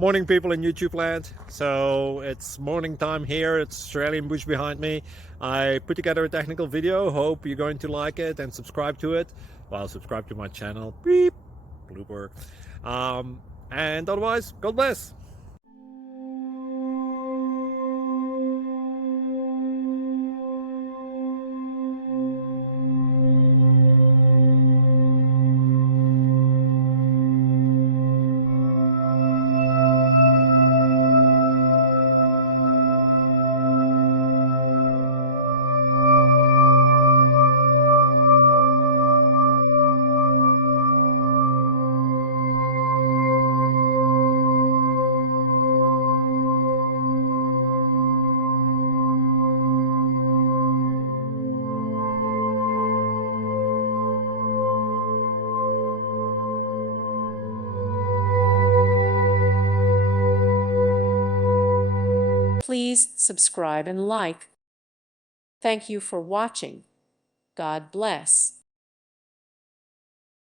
Morning, people in YouTube land. So it's morning time here. It's Australian bush behind me. I put together a technical video. Hope you're going to like it and subscribe to it. Well, subscribe to my channel. Beep. Blooper. And otherwise, God bless. Please subscribe and like. Thank you for watching. God bless.